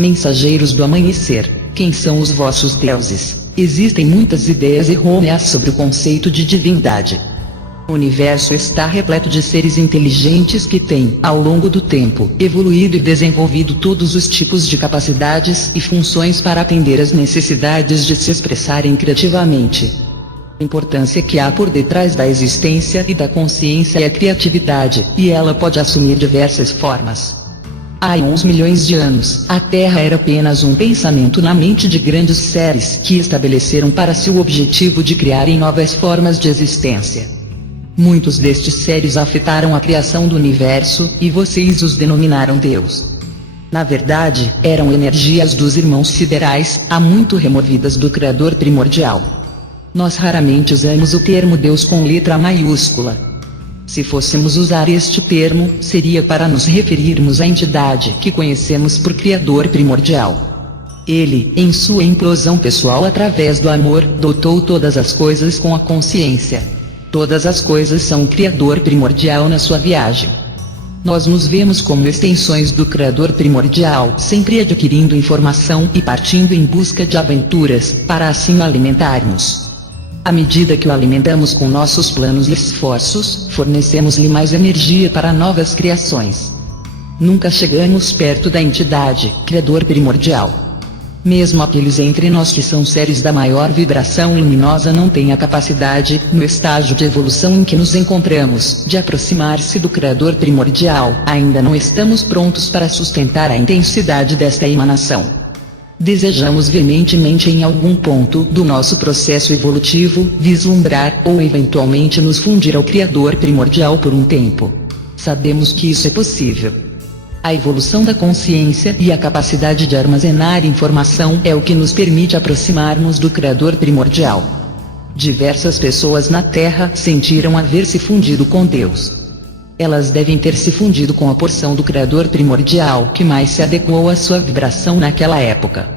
mensageiros do amanhecer, quem são os vossos deuses? Existem muitas ideias errôneas sobre o conceito de divindade. O universo está repleto de seres inteligentes que têm, ao longo do tempo, evoluído e desenvolvido todos os tipos de capacidades e funções para atender às necessidades de se expressarem criativamente. A importância que há por detrás da existência e da consciência é a criatividade, e ela pode assumir diversas formas. Há uns milhões de anos, a Terra era apenas um pensamento na mente de grandes seres que estabeleceram para si o objetivo de criarem novas formas de existência. Muitos destes seres afetaram a criação do universo, e vocês os denominaram Deus. Na verdade, eram energias dos irmãos siderais, há muito removidas do Criador primordial. Nós raramente usamos o termo Deus com letra maiúscula. Se fôssemos usar este termo, seria para nos referirmos à entidade que conhecemos por Criador primordial. Ele, em sua implosão pessoal através do amor, dotou todas as coisas com a consciência. Todas as coisas são o Criador primordial na sua viagem. Nós nos vemos como extensões do Criador primordial, sempre adquirindo informação e partindo em busca de aventuras, para assim o alimentarmos. À medida que o alimentamos com nossos planos e esforços, fornecemos-lhe mais energia para novas criações. Nunca chegamos perto da entidade, Criador primordial. Mesmo aqueles entre nós que são seres da maior vibração luminosa não têm a capacidade, no estágio de evolução em que nos encontramos, de aproximar-se do Criador primordial. Ainda não estamos prontos para sustentar a intensidade desta emanação. Desejamos veementemente em algum ponto do nosso processo evolutivo, vislumbrar ou eventualmente nos fundir ao Criador primordial por um tempo. Sabemos que isso é possível. A evolução da consciência e a capacidade de armazenar informação é o que nos permite aproximar-nos do Criador primordial. Diversas pessoas na Terra sentiram haver se fundido com Deus. Elas devem ter se fundido com a porção do Criador primordial que mais se adequou à sua vibração naquela época.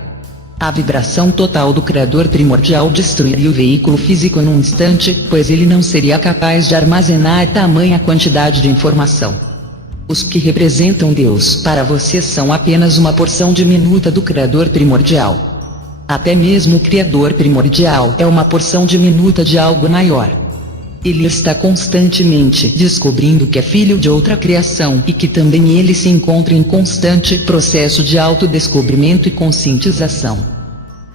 A vibração total do Criador primordial destruiria o veículo físico em um instante, pois ele não seria capaz de armazenar tamanha quantidade de informação. Os que representam Deus para você são apenas uma porção diminuta do Criador primordial. Até mesmo o Criador primordial é uma porção diminuta de algo maior. Ele está constantemente descobrindo que é filho de outra criação e que também ele se encontra em constante processo de autodescobrimento e conscientização.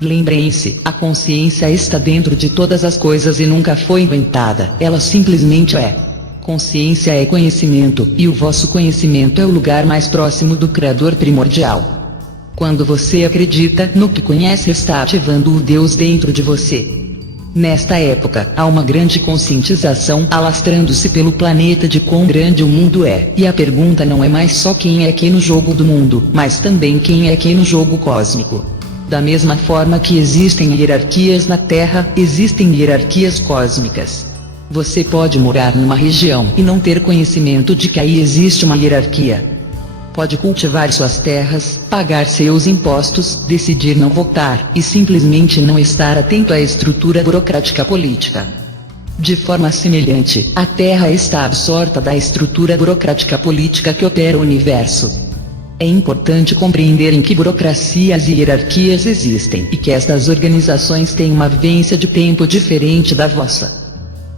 Lembrem-se, a consciência está dentro de todas as coisas e nunca foi inventada, ela simplesmente é. Consciência é conhecimento, e o vosso conhecimento é o lugar mais próximo do Criador primordial. Quando você acredita no que conhece, está ativando o Deus dentro de você. Nesta época, há uma grande conscientização alastrando-se pelo planeta de quão grande o mundo é, e a pergunta não é mais só quem é quem no jogo do mundo, mas também quem é quem no jogo cósmico. Da mesma forma que existem hierarquias na Terra, existem hierarquias cósmicas. Você pode morar numa região e não ter conhecimento de que aí existe uma hierarquia. Pode cultivar suas terras, pagar seus impostos, decidir não votar, e simplesmente não estar atento à estrutura burocrática política. De forma semelhante, a Terra está absorta da estrutura burocrática política que opera o universo. É importante compreender em que burocracias e hierarquias existem, e que estas organizações têm uma vivência de tempo diferente da vossa.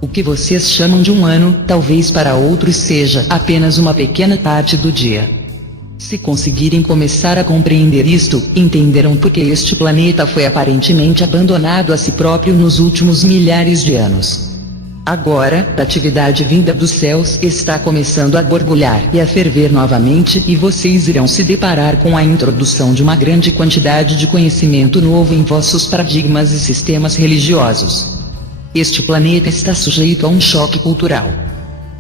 O que vocês chamam de um ano, talvez para outros seja apenas uma pequena parte do dia. Se conseguirem começar a compreender isto, entenderão por que este planeta foi aparentemente abandonado a si próprio nos últimos milhares de anos. Agora, a atividade vinda dos céus está começando a borbulhar e a ferver novamente, e vocês irão se deparar com a introdução de uma grande quantidade de conhecimento novo em vossos paradigmas e sistemas religiosos. Este planeta está sujeito a um choque cultural.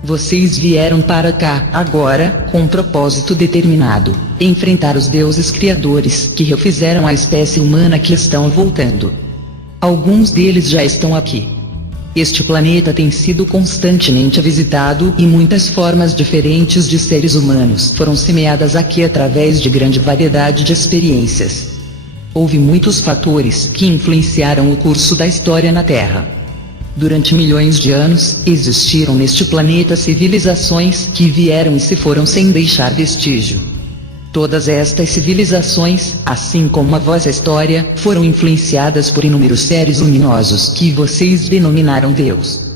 Vocês vieram para cá, agora, com um propósito determinado: enfrentar os deuses criadores que refizeram a espécie humana que estão voltando. Alguns deles já estão aqui. Este planeta tem sido constantemente visitado e muitas formas diferentes de seres humanos foram semeadas aqui através de grande variedade de experiências. Houve muitos fatores que influenciaram o curso da história na Terra. Durante milhões de anos, existiram neste planeta civilizações que vieram e se foram sem deixar vestígio. Todas estas civilizações, assim como a vossa história, foram influenciadas por inúmeros seres luminosos que vocês denominaram Deus.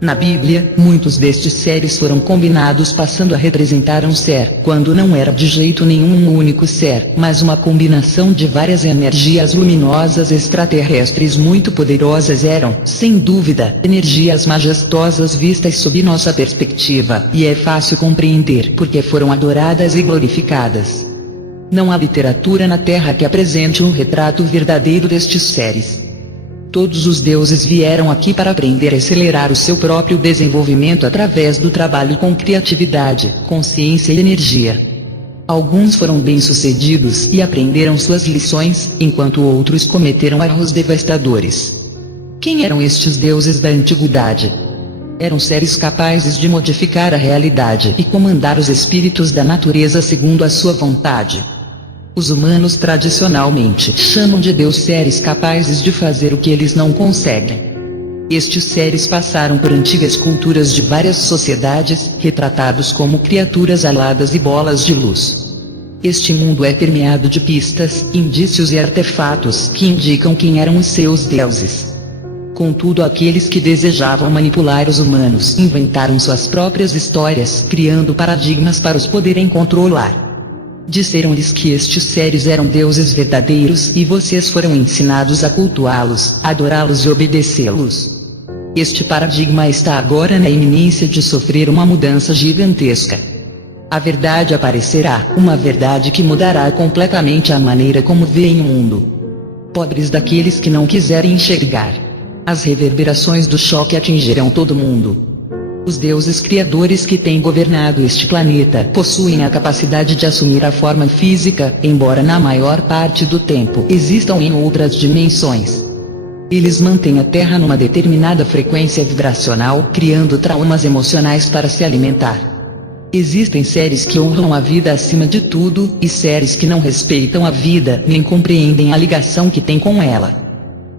Na Bíblia, muitos destes seres foram combinados passando a representar um ser, quando não era de jeito nenhum um único ser, mas uma combinação de várias energias luminosas extraterrestres muito poderosas. Eram, sem dúvida, energias majestosas vistas sob nossa perspectiva, e é fácil compreender porque foram adoradas e glorificadas. Não há literatura na Terra que apresente um retrato verdadeiro destes seres. Todos os deuses vieram aqui para aprender a acelerar o seu próprio desenvolvimento através do trabalho com criatividade, consciência e energia. Alguns foram bem-sucedidos e aprenderam suas lições, enquanto outros cometeram erros devastadores. Quem eram estes deuses da antiguidade? Eram seres capazes de modificar a realidade e comandar os espíritos da natureza segundo a sua vontade. Os humanos tradicionalmente chamam de Deus seres capazes de fazer o que eles não conseguem. Estes seres passaram por antigas culturas de várias sociedades, retratados como criaturas aladas e bolas de luz. Este mundo é permeado de pistas, indícios e artefatos que indicam quem eram os seus deuses. Contudo, aqueles que desejavam manipular os humanos inventaram suas próprias histórias, criando paradigmas para os poderem controlar. Disseram-lhes que estes seres eram deuses verdadeiros e vocês foram ensinados a cultuá-los, adorá-los e obedecê-los. Este paradigma está agora na iminência de sofrer uma mudança gigantesca. A verdade aparecerá, uma verdade que mudará completamente a maneira como veem o mundo. Pobres daqueles que não quiserem enxergar. As reverberações do choque atingirão todo mundo. Os deuses criadores que têm governado este planeta possuem a capacidade de assumir a forma física, embora na maior parte do tempo existam em outras dimensões. Eles mantêm a Terra numa determinada frequência vibracional, criando traumas emocionais para se alimentar. Existem seres que honram a vida acima de tudo, e seres que não respeitam a vida nem compreendem a ligação que têm com ela.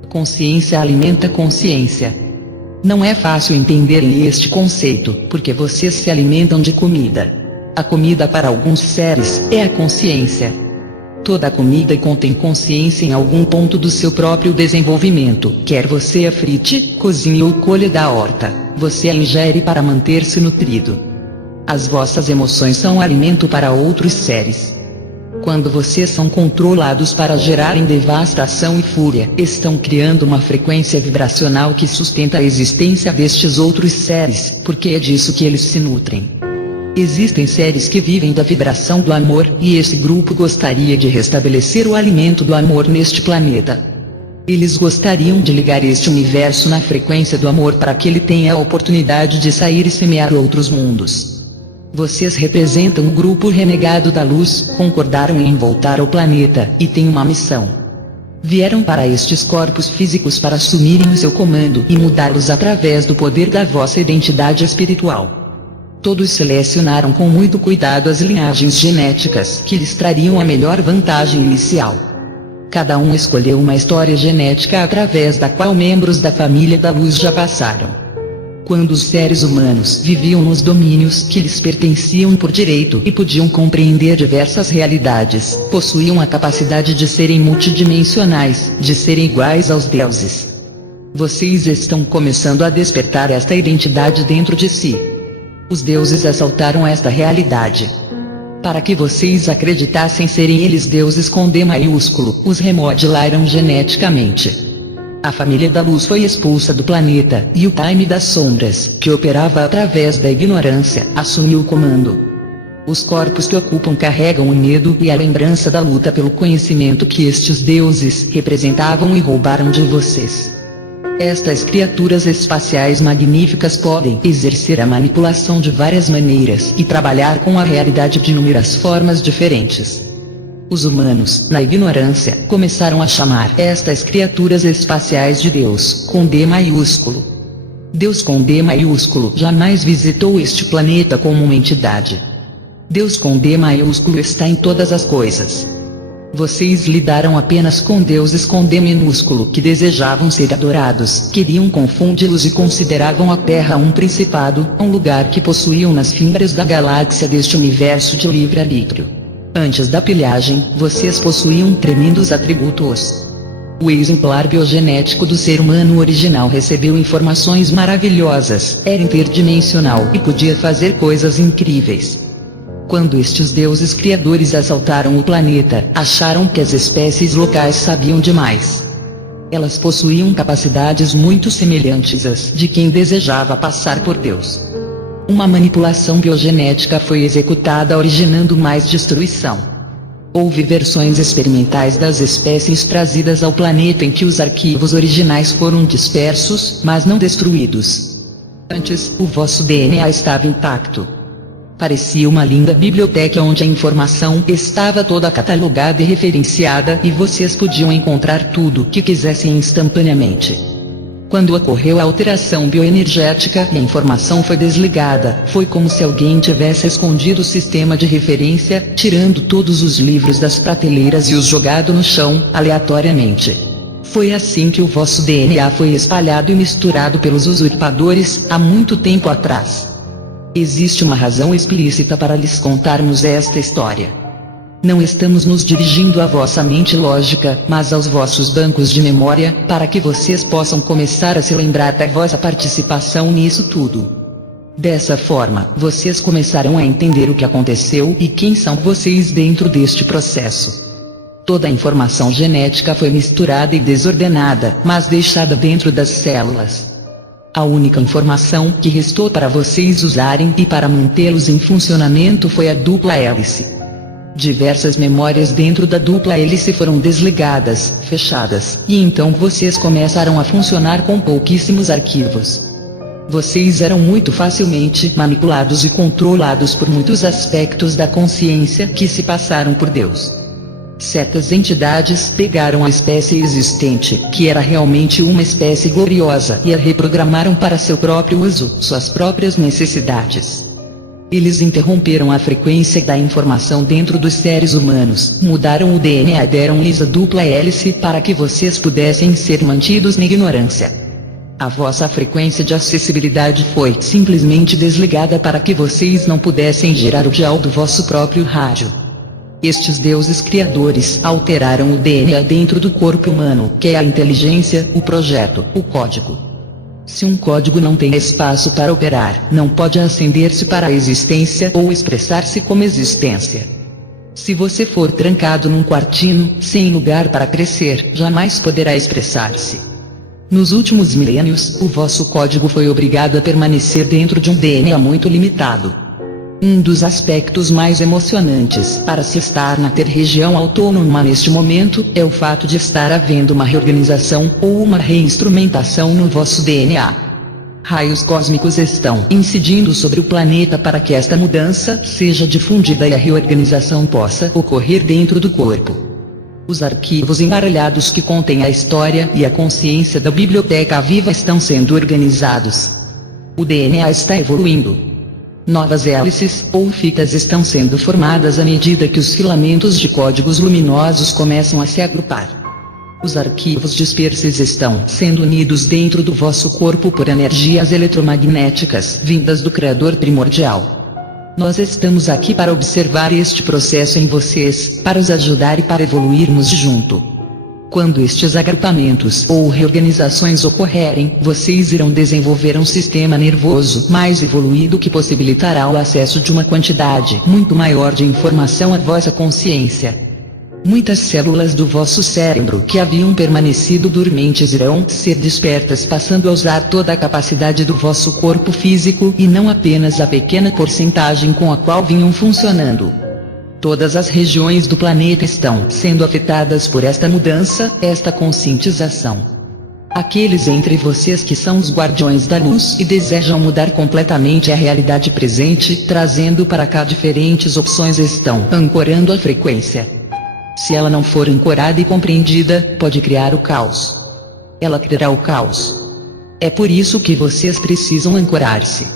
Consciência alimenta consciência. Não é fácil entenderem este conceito, porque vocês se alimentam de comida. A comida para alguns seres é a consciência. Toda a comida contém consciência em algum ponto do seu próprio desenvolvimento, quer você a frite, cozinhe ou colha da horta, você a ingere para manter-se nutrido. As vossas emoções são alimento para outros seres. Quando vocês são controlados para gerarem devastação e fúria, estão criando uma frequência vibracional que sustenta a existência destes outros seres, porque é disso que eles se nutrem. Existem seres que vivem da vibração do amor, e esse grupo gostaria de restabelecer o alimento do amor neste planeta. Eles gostariam de ligar este universo na frequência do amor para que ele tenha a oportunidade de sair e semear outros mundos. Vocês representam o grupo renegado da luz, concordaram em voltar ao planeta, e têm uma missão. Vieram para estes corpos físicos para assumirem o seu comando e mudá-los através do poder da vossa identidade espiritual. Todos selecionaram com muito cuidado as linhagens genéticas que lhes trariam a melhor vantagem inicial. Cada um escolheu uma história genética através da qual membros da família da luz já passaram. Quando os seres humanos viviam nos domínios que lhes pertenciam por direito e podiam compreender diversas realidades, possuíam a capacidade de serem multidimensionais, de serem iguais aos deuses. Vocês estão começando a despertar esta identidade dentro de si. Os deuses assaltaram esta realidade. Para que vocês acreditassem serem eles deuses com D maiúsculo, os remodelaram geneticamente. A família da luz foi expulsa do planeta, e o Time das sombras, que operava através da ignorância, assumiu o comando. Os corpos que ocupam carregam o medo e a lembrança da luta pelo conhecimento que estes deuses representavam e roubaram de vocês. Estas criaturas espaciais magníficas podem exercer a manipulação de várias maneiras e trabalhar com a realidade de inúmeras formas diferentes. Os humanos, na ignorância, começaram a chamar estas criaturas espaciais de Deus, com D maiúsculo. Deus com D maiúsculo jamais visitou este planeta como uma entidade. Deus com D maiúsculo está em todas as coisas. Vocês lidaram apenas com deuses com D minúsculo que desejavam ser adorados, queriam confundi-los e consideravam a Terra um principado, um lugar que possuíam nas fibras da galáxia deste universo de livre-arbítrio. Antes da pilhagem, vocês possuíam tremendos atributos. O exemplar biogenético do ser humano original recebeu informações maravilhosas, era interdimensional e podia fazer coisas incríveis. Quando estes deuses criadores assaltaram o planeta, acharam que as espécies locais sabiam demais. Elas possuíam capacidades muito semelhantes às de quem desejava passar por Deus. Uma manipulação biogenética foi executada originando mais destruição. Houve versões experimentais das espécies trazidas ao planeta em que os arquivos originais foram dispersos, mas não destruídos. Antes, o vosso DNA estava intacto. Parecia uma linda biblioteca onde a informação estava toda catalogada e referenciada e vocês podiam encontrar tudo o que quisessem instantaneamente. Quando ocorreu a alteração bioenergética e a informação foi desligada, foi como se alguém tivesse escondido o sistema de referência, tirando todos os livros das prateleiras e os jogado no chão, aleatoriamente. Foi assim que o vosso DNA foi espalhado e misturado pelos usurpadores, há muito tempo atrás. Existe uma razão explícita para lhes contarmos esta história. Não estamos nos dirigindo à vossa mente lógica, mas aos vossos bancos de memória, para que vocês possam começar a se lembrar da vossa participação nisso tudo. Dessa forma, vocês começarão a entender o que aconteceu e quem são vocês dentro deste processo. Toda a informação genética foi misturada e desordenada, mas deixada dentro das células. A única informação que restou para vocês usarem e para mantê-los em funcionamento foi a dupla hélice. Diversas memórias dentro da dupla hélice foram desligadas, fechadas, e então vocês começaram a funcionar com pouquíssimos arquivos. Vocês eram muito facilmente manipulados e controlados por muitos aspectos da consciência que se passaram por Deus. Certas entidades pegaram a espécie existente, que era realmente uma espécie gloriosa, e a reprogramaram para seu próprio uso, suas próprias necessidades. Eles interromperam a frequência da informação dentro dos seres humanos, mudaram o DNA e deram-lhes a dupla hélice para que vocês pudessem ser mantidos na ignorância. A vossa frequência de acessibilidade foi simplesmente desligada para que vocês não pudessem gerar o dial do vosso próprio rádio. Estes deuses criadores alteraram o DNA dentro do corpo humano, que é a inteligência, o projeto, o código. Se um código não tem espaço para operar, não pode acender-se para a existência ou expressar-se como existência. Se você for trancado num quartinho, sem lugar para crescer, jamais poderá expressar-se. Nos últimos milênios, o vosso código foi obrigado a permanecer dentro de um DNA muito limitado. Um dos aspectos mais emocionantes para se estar na região autônoma neste momento é o fato de estar havendo uma reorganização ou uma reinstrumentação no vosso DNA. Raios cósmicos estão incidindo sobre o planeta para que esta mudança seja difundida e a reorganização possa ocorrer dentro do corpo. Os arquivos embaralhados que contêm a história e a consciência da biblioteca viva estão sendo organizados. O DNA está evoluindo. Novas hélices, ou fitas estão sendo formadas à medida que os filamentos de códigos luminosos começam a se agrupar. Os arquivos dispersos estão sendo unidos dentro do vosso corpo por energias eletromagnéticas vindas do Criador primordial. Nós estamos aqui para observar este processo em vocês, para os ajudar e para evoluirmos junto. Quando estes agrupamentos ou reorganizações ocorrerem, vocês irão desenvolver um sistema nervoso mais evoluído que possibilitará o acesso de uma quantidade muito maior de informação à vossa consciência. Muitas células do vosso cérebro que haviam permanecido dormentes irão ser despertas, passando a usar toda a capacidade do vosso corpo físico e não apenas a pequena porcentagem com a qual vinham funcionando. Todas as regiões do planeta estão sendo afetadas por esta mudança, esta conscientização. Aqueles entre vocês que são os guardiões da luz e desejam mudar completamente a realidade presente, trazendo para cá diferentes opções, estão ancorando a frequência. Se ela não for ancorada e compreendida, pode criar o caos. Ela criará o caos. É por isso que vocês precisam ancorar-se.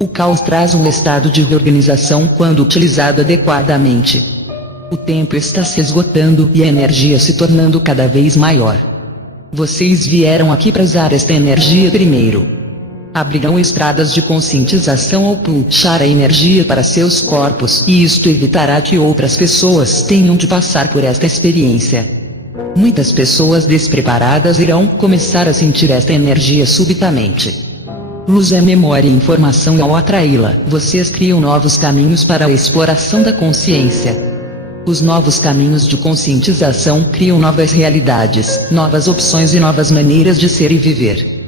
O caos traz um estado de reorganização quando utilizado adequadamente. O tempo está se esgotando e a energia se tornando cada vez maior. Vocês vieram aqui para usar esta energia primeiro. abrigam estradas de conscientização ao puxar a energia para seus corpos, e isto evitará que outras pessoas tenham de passar por esta experiência. Muitas pessoas despreparadas irão começar a sentir esta energia subitamente. Luz é memória e informação, e ao atraí-la, vocês criam novos caminhos para a exploração da consciência. Os novos caminhos de conscientização criam novas realidades, novas opções e novas maneiras de ser e viver.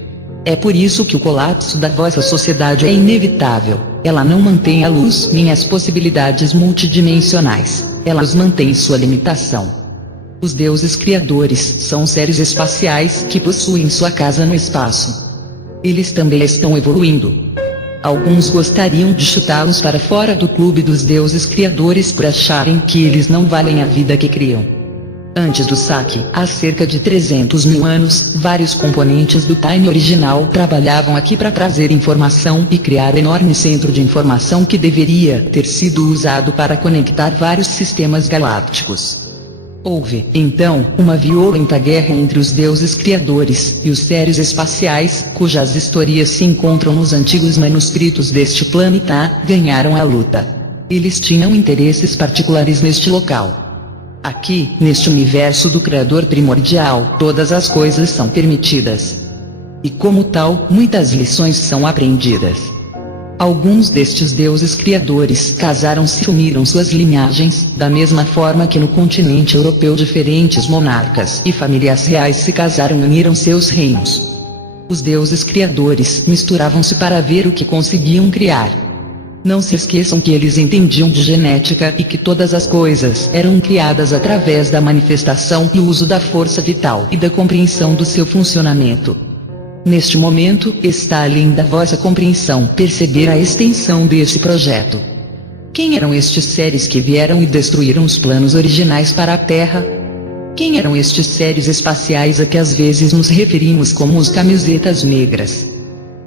É por isso que o colapso da vossa sociedade é inevitável. Ela não mantém a luz nem as possibilidades multidimensionais, ela os mantém em sua limitação. Os deuses criadores são seres espaciais que possuem sua casa no espaço. Eles também estão evoluindo. Alguns gostariam de chutá-los para fora do clube dos deuses criadores por acharem que eles não valem a vida que criam. Antes do saque, há cerca de 300 mil anos, vários componentes do Time original trabalhavam aqui para trazer informação e criar enorme centro de informação que deveria ter sido usado para conectar vários sistemas galácticos. Houve, então, uma violenta guerra entre os deuses criadores e os seres espaciais, cujas historias se encontram nos antigos manuscritos deste planeta. Ganharam a luta. Eles tinham interesses particulares neste local. Aqui, neste universo do Criador primordial, todas as coisas são permitidas. E como tal, muitas lições são aprendidas. Alguns destes deuses criadores casaram-se e uniram suas linhagens, da mesma forma que no continente europeu diferentes monarcas e famílias reais se casaram e uniram seus reinos. Os deuses criadores misturavam-se para ver o que conseguiam criar. Não se esqueçam que eles entendiam de genética e que todas as coisas eram criadas através da manifestação e uso da força vital e da compreensão do seu funcionamento. Neste momento, está além da vossa compreensão perceber a extensão desse projeto. Quem eram estes seres que vieram e destruíram os planos originais para a Terra? Quem eram estes seres espaciais a que às vezes nos referimos como os camisetas negras?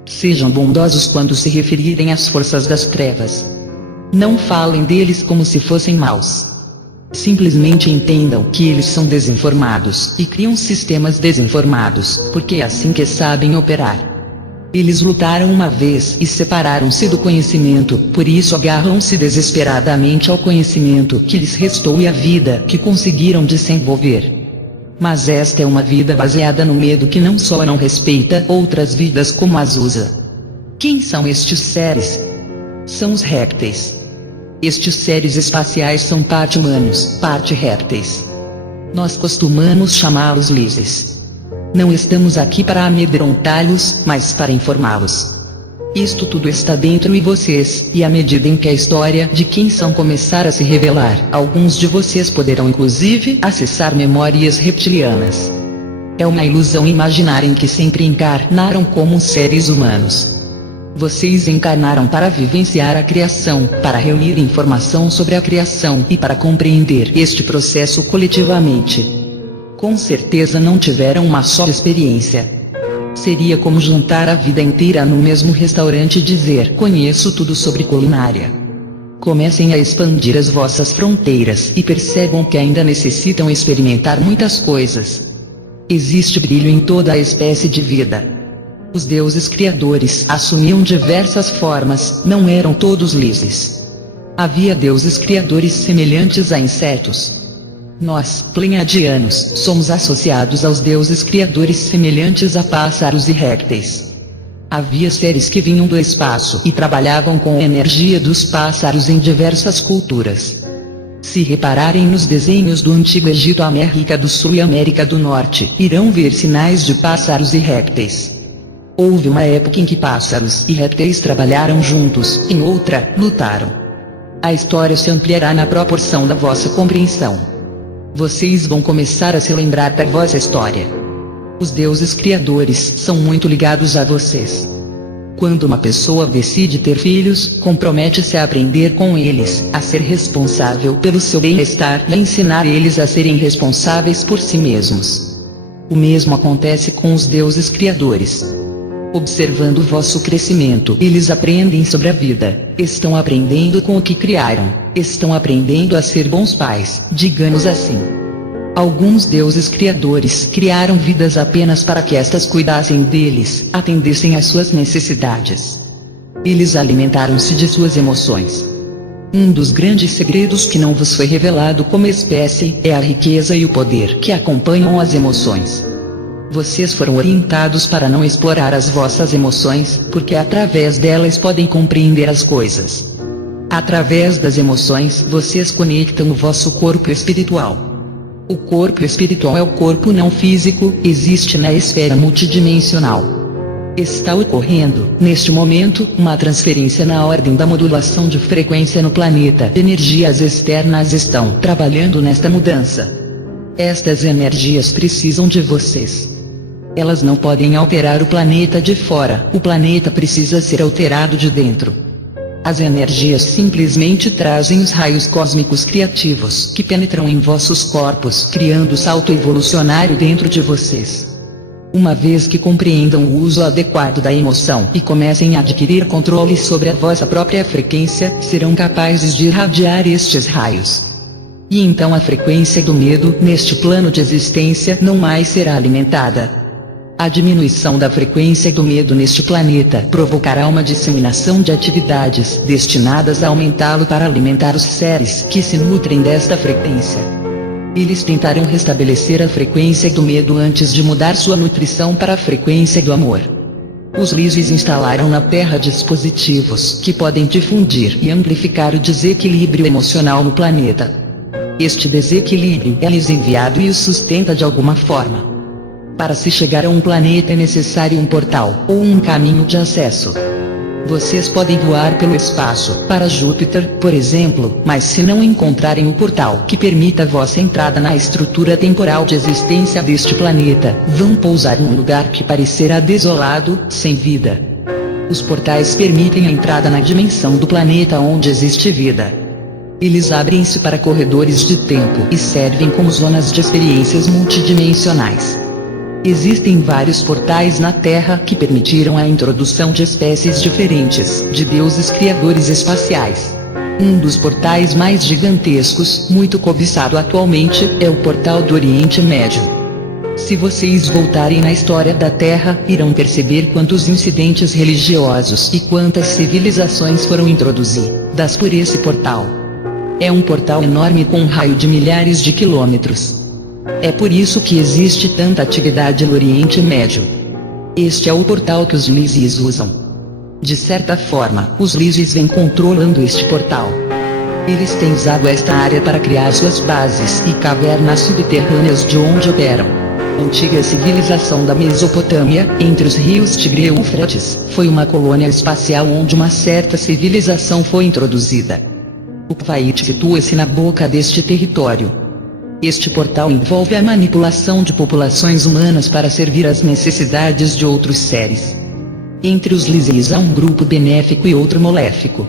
Sejam bondosos quando se referirem às forças das trevas. Não falem deles como se fossem maus. Simplesmente entendam que eles são desinformados e criam sistemas desinformados, porque é assim que sabem operar. Eles lutaram uma vez e separaram-se do conhecimento, por isso agarram-se desesperadamente ao conhecimento que lhes restou e à vida que conseguiram desenvolver. Mas esta é uma vida baseada no medo que não só não respeita outras vidas como as usa. Quem são estes seres? São os répteis. Estes seres espaciais são parte humanos, parte répteis. Nós costumamos chamá-los lises. Não estamos aqui para amedrontá-los, mas para informá-los. Isto tudo está dentro de vocês, e à medida em que a história de quem são começar a se revelar, alguns de vocês poderão inclusive acessar memórias reptilianas. É uma ilusão imaginarem que sempre encarnaram como seres humanos. Vocês encarnaram para vivenciar a criação, para reunir informação sobre a criação e para compreender este processo coletivamente. Com certeza não tiveram uma só experiência. Seria como juntar a vida inteira no mesmo restaurante e dizer: conheço tudo sobre culinária. Comecem a expandir as vossas fronteiras e percebam que ainda necessitam experimentar muitas coisas. Existe brilho em toda a espécie de vida. Os deuses criadores assumiam diversas formas, não eram todos lises. Havia deuses criadores semelhantes a insetos. Nós, pleiadianos, somos associados aos deuses criadores semelhantes a pássaros e répteis. Havia seres que vinham do espaço e trabalhavam com a energia dos pássaros em diversas culturas. Se repararem nos desenhos do Antigo Egito, América do Sul e América do Norte, irão ver sinais de pássaros e répteis. Houve uma época em que pássaros e répteis trabalharam juntos, em outra, lutaram. A história se ampliará na proporção da vossa compreensão. Vocês vão começar a se lembrar da vossa história. Os deuses criadores são muito ligados a vocês. Quando uma pessoa decide ter filhos, compromete-se a aprender com eles, a ser responsável pelo seu bem-estar e a ensinar eles a serem responsáveis por si mesmos. O mesmo acontece com os deuses criadores. Observando o vosso crescimento, eles aprendem sobre a vida, estão aprendendo com o que criaram, estão aprendendo a ser bons pais, digamos assim. Alguns deuses criadores criaram vidas apenas para que estas cuidassem deles, atendessem às suas necessidades. Eles alimentaram-se de suas emoções. Um dos grandes segredos que não vos foi revelado como espécie é a riqueza e o poder que acompanham as emoções. Vocês foram orientados para não explorar as vossas emoções, porque através delas podem compreender as coisas. Através das emoções vocês conectam o vosso corpo espiritual. O corpo espiritual é o corpo não físico, existe na esfera multidimensional. Está ocorrendo, neste momento, uma transferência na ordem da modulação de frequência no planeta. Energias externas estão trabalhando nesta mudança. Estas energias precisam de vocês. Elas não podem alterar o planeta de fora, o planeta precisa ser alterado de dentro. As energias simplesmente trazem os raios cósmicos criativos que penetram em vossos corpos, criando salto evolucionário dentro de vocês. Uma vez que compreendam o uso adequado da emoção e comecem a adquirir controle sobre a vossa própria frequência, serão capazes de irradiar estes raios. E então a frequência do medo neste plano de existência não mais será alimentada. A diminuição da frequência do medo neste planeta provocará uma disseminação de atividades destinadas a aumentá-lo para alimentar os seres que se nutrem desta frequência. Eles tentarão restabelecer a frequência do medo antes de mudar sua nutrição para a frequência do amor. Os Lísios instalaram na Terra dispositivos que podem difundir e amplificar o desequilíbrio emocional no planeta. Este desequilíbrio é-lhes enviado e os sustenta de alguma forma. Para se chegar a um planeta é necessário um portal, ou um caminho de acesso. Vocês podem voar pelo espaço, para Júpiter, por exemplo, mas se não encontrarem o portal que permita vossa entrada na estrutura temporal de existência deste planeta, vão pousar em um lugar que parecerá desolado, sem vida. Os portais permitem a entrada na dimensão do planeta onde existe vida. Eles abrem-se para corredores de tempo e servem como zonas de experiências multidimensionais. Existem vários portais na Terra que permitiram a introdução de espécies diferentes, de deuses criadores espaciais. Um dos portais mais gigantescos, muito cobiçado atualmente, é o portal do Oriente Médio. Se vocês voltarem na história da Terra, irão perceber quantos incidentes religiosos e quantas civilizações foram introduzidas por esse portal. É um portal enorme com um raio de milhares de quilômetros. É por isso que existe tanta atividade no Oriente Médio. Este é o portal que os Lísios usam. De certa forma, os Lísios vêm controlando este portal. Eles têm usado esta área para criar suas bases e cavernas subterrâneas de onde operam. A antiga civilização da Mesopotâmia, entre os rios Tigre e Eufrates, foi uma colônia espacial onde uma certa civilização foi introduzida. O Kuwait situa-se na boca deste território. Este portal envolve a manipulação de populações humanas para servir às necessidades de outros seres. Entre os Lísios há um grupo benéfico e outro maléfico.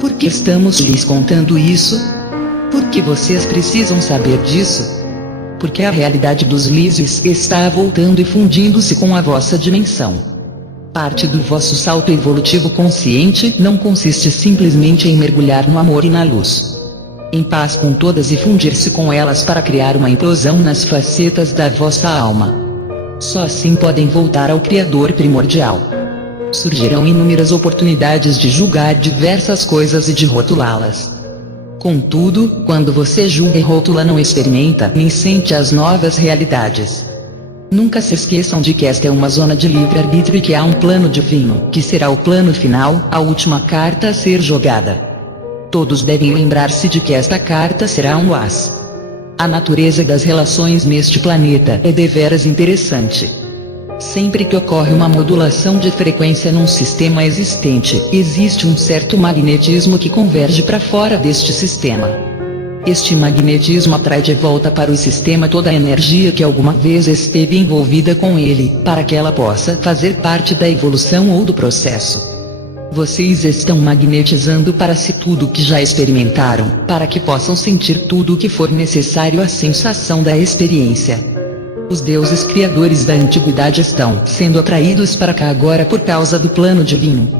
Por que estamos lhes contando isso? Porque vocês precisam saber disso. Porque a realidade dos Lísios está voltando e fundindo-se com a vossa dimensão. Parte do vosso salto evolutivo consciente não consiste simplesmente em mergulhar no amor e na luz. Em paz com todas e fundir-se com elas para criar uma implosão nas facetas da vossa alma. Só assim podem voltar ao Criador primordial. Surgirão inúmeras oportunidades de julgar diversas coisas e de rotulá-las. Contudo, quando você julga e rotula não experimenta nem sente as novas realidades. Nunca se esqueçam de que esta é uma zona de livre-arbítrio e que há um plano divino, que será o plano final, a última carta a ser jogada. Todos devem lembrar-se de que esta carta será um as. A natureza das relações neste planeta é deveras interessante. Sempre que ocorre uma modulação de frequência num sistema existente, existe um certo magnetismo que converge para fora deste sistema. Este magnetismo atrai de volta para o sistema toda a energia que alguma vez esteve envolvida com ele, para que ela possa fazer parte da evolução ou do processo. Vocês estão magnetizando para si tudo o que já experimentaram, para que possam sentir tudo o que for necessário à sensação da experiência. Os deuses criadores da antiguidade estão sendo atraídos para cá agora por causa do plano divino.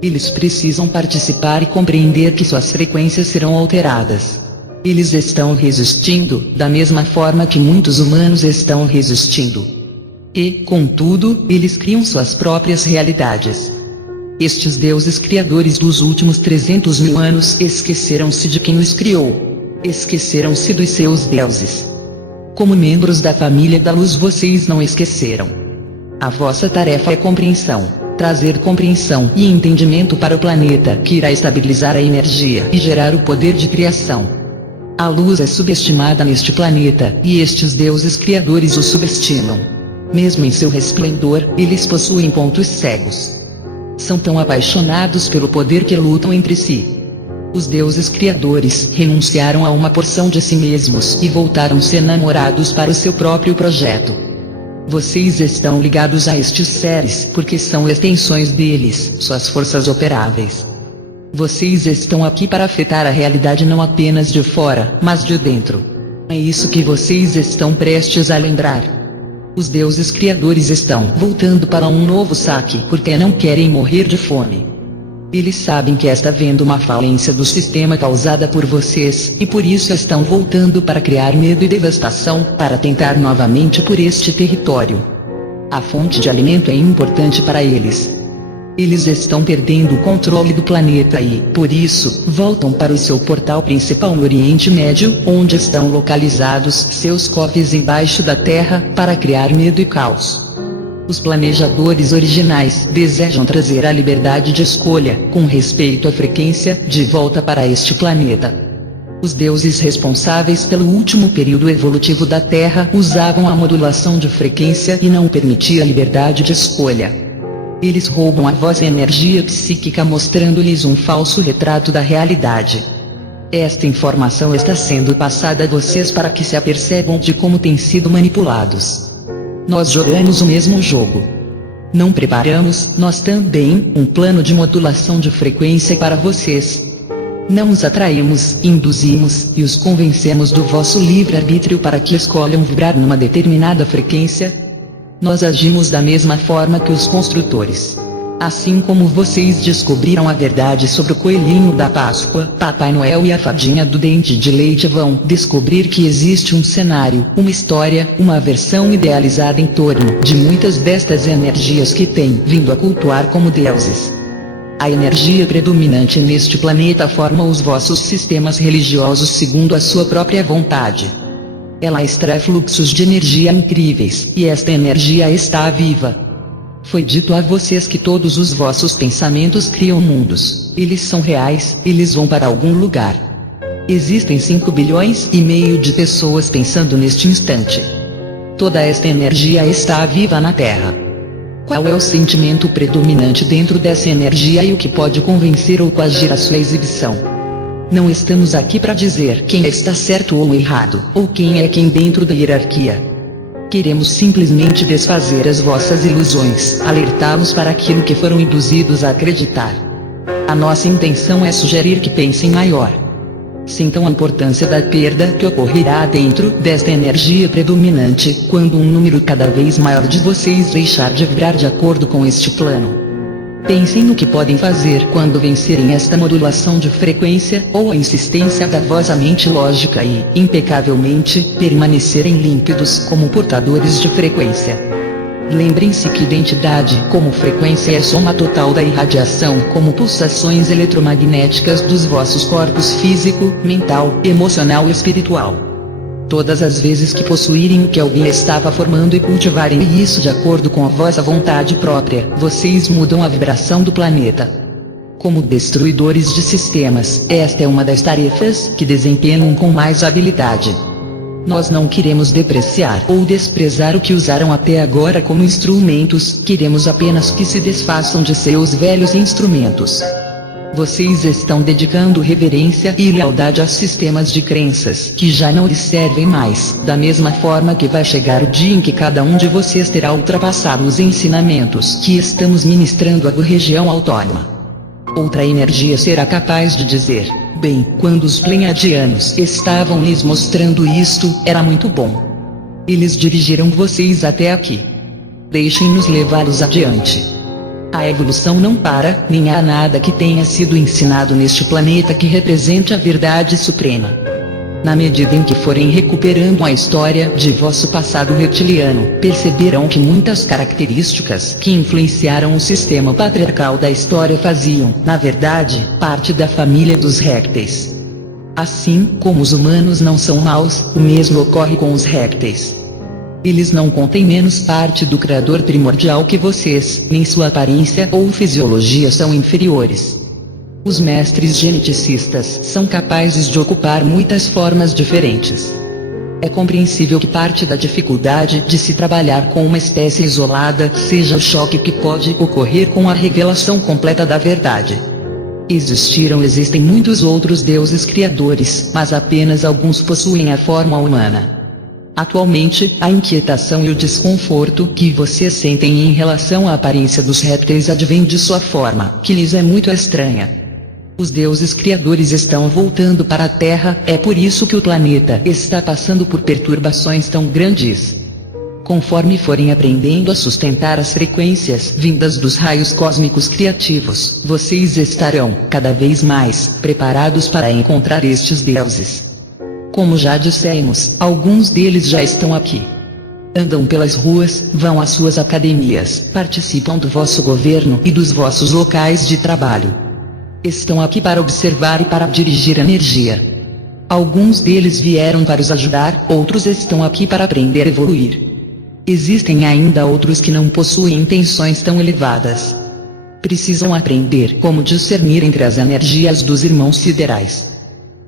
Eles precisam participar e compreender que suas frequências serão alteradas. Eles estão resistindo, da mesma forma que muitos humanos estão resistindo. E, contudo, eles criam suas próprias realidades. Estes deuses criadores dos últimos 300 mil anos esqueceram-se de quem os criou. Esqueceram-se dos seus deuses. Como membros da família da luz, vocês não esqueceram. A vossa tarefa é compreensão, trazer compreensão e entendimento para o planeta que irá estabilizar a energia e gerar o poder de criação. A luz é subestimada neste planeta, e estes deuses criadores o subestimam. Mesmo em seu resplendor, eles possuem pontos cegos. São tão apaixonados pelo poder que lutam entre si. Os deuses criadores renunciaram a uma porção de si mesmos e voltaram-se enamorados para o seu próprio projeto. Vocês estão ligados a estes seres porque são extensões deles, suas forças operáveis. Vocês estão aqui para afetar a realidade não apenas de fora, mas de dentro. É isso que vocês estão prestes a lembrar. Os deuses criadores estão voltando para um novo saque porque não querem morrer de fome. Eles sabem que está havendo uma falência do sistema causada por vocês, e por isso estão voltando para criar medo e devastação, para tentar novamente por este território. A fonte de alimento é importante para eles. Eles estão perdendo o controle do planeta e, por isso, voltam para o seu portal principal no Oriente Médio, onde estão localizados seus cofres embaixo da terra, para criar medo e caos. Os planejadores originais desejam trazer a liberdade de escolha, com respeito à frequência, de volta para este planeta. Os deuses responsáveis pelo último período evolutivo da Terra usavam a modulação de frequência e não permitia a liberdade de escolha. Eles roubam a vossa energia psíquica mostrando-lhes um falso retrato da realidade. Esta informação está sendo passada a vocês para que se apercebam de como têm sido manipulados. Nós jogamos o mesmo jogo. Não preparamos, nós também, um plano de modulação de frequência para vocês. Não os atraímos, induzimos e os convencemos do vosso livre-arbítrio para que escolham vibrar numa determinada frequência. Nós agimos da mesma forma que os construtores. Assim como vocês descobriram a verdade sobre o coelhinho da Páscoa, Papai Noel e a fadinha do dente de leite vão descobrir que existe um cenário, uma história, uma versão idealizada em torno de muitas destas energias que têm vindo a cultuar como deuses. A energia predominante neste planeta forma os vossos sistemas religiosos segundo a sua própria vontade. Ela extrai fluxos de energia incríveis, e esta energia está viva. Foi dito a vocês que todos os vossos pensamentos criam mundos. Eles são reais, eles vão para algum lugar. Existem 5 bilhões e meio de pessoas pensando neste instante. Toda esta energia está viva na Terra. Qual é o sentimento predominante dentro dessa energia e o que pode convencer ou coagir a sua exibição? Não estamos aqui para dizer quem está certo ou errado, ou quem é quem dentro da hierarquia. Queremos simplesmente desfazer as vossas ilusões, alertá-los para aquilo que foram induzidos a acreditar. A nossa intenção é sugerir que pensem maior. Sintam a importância da perda que ocorrerá dentro desta energia predominante, quando um número cada vez maior de vocês deixar de vibrar de acordo com este plano. Pensem no que podem fazer quando vencerem esta modulação de frequência, ou a insistência da vossa mente lógica e, impecavelmente, permanecerem límpidos como portadores de frequência. Lembrem-se que identidade como frequência é a soma total da irradiação como pulsações eletromagnéticas dos vossos corpos físico, mental, emocional e espiritual. Todas as vezes que possuírem o que alguém estava formando e cultivarem isso de acordo com a vossa vontade própria, vocês mudam a vibração do planeta. Como destruidores de sistemas, esta é uma das tarefas que desempenham com mais habilidade. Nós não queremos depreciar ou desprezar o que usaram até agora como instrumentos, queremos apenas que se desfaçam de seus velhos instrumentos. Vocês estão dedicando reverência e lealdade a sistemas de crenças que já não lhes servem mais, da mesma forma que vai chegar o dia em que cada um de vocês terá ultrapassado os ensinamentos que estamos ministrando à região autônoma. Outra energia será capaz de dizer: bem, quando os pleiadianos estavam lhes mostrando isto, era muito bom. Eles dirigiram vocês até aqui. Deixem-nos levá-los adiante. A evolução não para, nem há nada que tenha sido ensinado neste planeta que represente a verdade suprema. Na medida em que forem recuperando a história de vosso passado reptiliano, perceberão que muitas características que influenciaram o sistema patriarcal da história faziam, na verdade, parte da família dos répteis. Assim como os humanos não são maus, o mesmo ocorre com os répteis. Eles não contêm menos parte do Criador primordial que vocês, nem sua aparência ou fisiologia são inferiores. Os mestres geneticistas são capazes de ocupar muitas formas diferentes. É compreensível que parte da dificuldade de se trabalhar com uma espécie isolada seja o choque que pode ocorrer com a revelação completa da verdade. Existem muitos outros deuses criadores, mas apenas alguns possuem a forma humana. Atualmente, a inquietação e o desconforto que vocês sentem em relação à aparência dos répteis advém de sua forma, que lhes é muito estranha. Os deuses criadores estão voltando para a Terra, é por isso que o planeta está passando por perturbações tão grandes. Conforme forem aprendendo a sustentar as frequências vindas dos raios cósmicos criativos, vocês estarão, cada vez mais, preparados para encontrar estes deuses. Como já dissemos, alguns deles já estão aqui. Andam pelas ruas, vão às suas academias, participam do vosso governo e dos vossos locais de trabalho. Estão aqui para observar e para dirigir energia. Alguns deles vieram para os ajudar, outros estão aqui para aprender a evoluir. Existem ainda outros que não possuem intenções tão elevadas. Precisam aprender como discernir entre as energias dos irmãos siderais.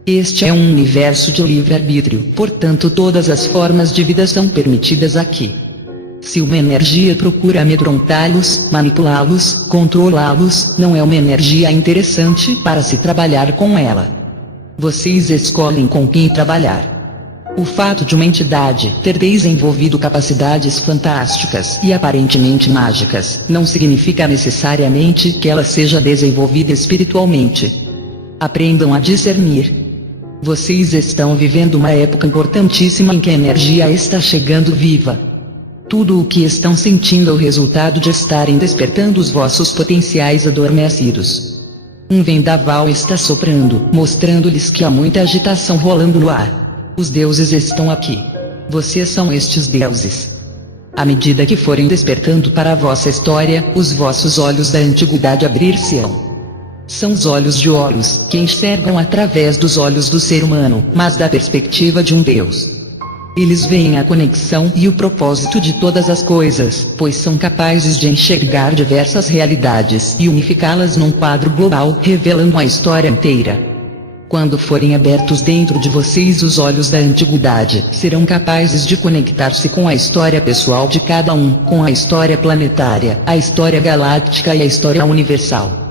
Este é um universo de livre-arbítrio, portanto todas as formas de vida são permitidas aqui. Se uma energia procura amedrontá-los, manipulá-los, controlá-los, não é uma energia interessante para se trabalhar com ela. Vocês escolhem com quem trabalhar. O fato de uma entidade ter desenvolvido capacidades fantásticas e aparentemente mágicas, não significa necessariamente que ela seja desenvolvida espiritualmente. Aprendam a discernir. Vocês estão vivendo uma época importantíssima em que a energia está chegando viva. Tudo o que estão sentindo é o resultado de estarem despertando os vossos potenciais adormecidos. Um vendaval está soprando, mostrando-lhes que há muita agitação rolando no ar. Os deuses estão aqui. Vocês são estes deuses. À medida que forem despertando para a vossa história, os vossos olhos da antiguidade abrir-se-ão. São os olhos de Horus, que enxergam através dos olhos do ser humano, mas da perspectiva de um Deus. Eles veem a conexão e o propósito de todas as coisas, pois são capazes de enxergar diversas realidades e unificá-las num quadro global, revelando a história inteira. Quando forem abertos dentro de vocês os olhos da antiguidade, serão capazes de conectar-se com a história pessoal de cada um, com a história planetária, a história galáctica e a história universal.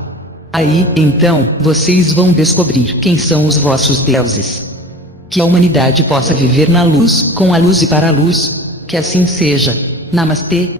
Aí, então, vocês vão descobrir quem são os vossos deuses. Que a humanidade possa viver na luz, com a luz e para a luz. Que assim seja. Namastê.